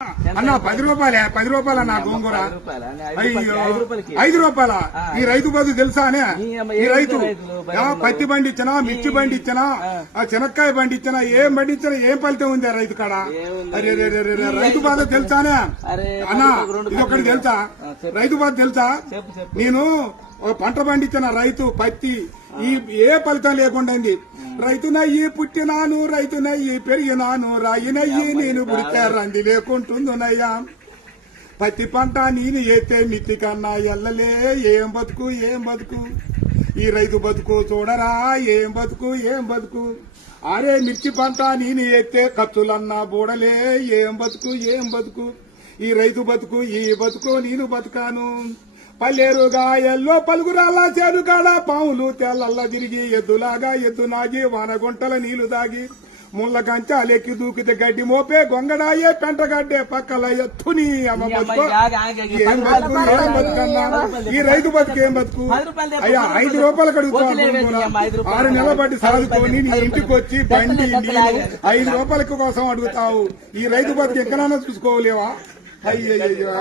అన్న 10 రూపాయలే 10 రూపాయల నా గోంగూర అయ్యో 5 రూపాయల ఈ రైతు బదు తెలుసా అనే ఈ రైతు పత్తి బండి ఇచ్చినా మిర్చి బండి ఇచ్చినా శనక్కాయ బండి ఇచ్చినా ఏం బండి ఇచ్చినా ఏం ఫలితం ఉంది రైతు కాడ అరే రైతు బాధ తెలుసానే అన్న ఇది ఒకటి తెలుసా రైతు బాధ తెలుసా నేను పంట పండించిన రైతు పత్తి ఈ ఏ ఫలితం లేకుండా రైతునయ్యి పుట్టినాను రైతునయ్యి పెరిగినాను రాయినయ్యి నేను పుడితే రంది లేకుంటుందునయ్యా పత్తి పంట నేను ఏతే మిత్తి కన్నా ఎల్లలే ఏం బతుకు ఏం బతుకు ఈ రైతు బతుకు చూడరా ఏం బతుకు ఏం బతుకు అరే మిర్చి పంట నేను ఏతే ఖర్చులన్నా బూడలే ఏం బతుకు ఏం బతుకు ఈ రైతు బతుకు ఈ బతుకు నేను బతుకాను పల్లెరుగా ఎల్లో పలుగురాల చేను కాడ పాములు తెల్లల్లా తిరిగి ఎద్దులాగా ఎద్దు నాగి వానగుంటల నీళ్లు దాగి ముళ్ళ కంచాలెక్కి దూకితే గడ్డి మోపే గొంగడాయే పెంటగడ్డే పక్కల ఎత్తుని అమ్మ బతుకు ఏం బతుకు ఏం బతుకన్నా ఈ రైతు బతుకు ఏం బతుకు అయ్యా 5 రూపాయలు అడుగుతావు 6 నెలల బట్టి సాదుకొని నీ ఇంటికి వచ్చి బండి నీళ్ళు 5 రూపాయల కోసం అడుగుతావు ఈ రైతు బతుకు ఎక్కడైనా చూసుకోలేవా అయ్యయ్యా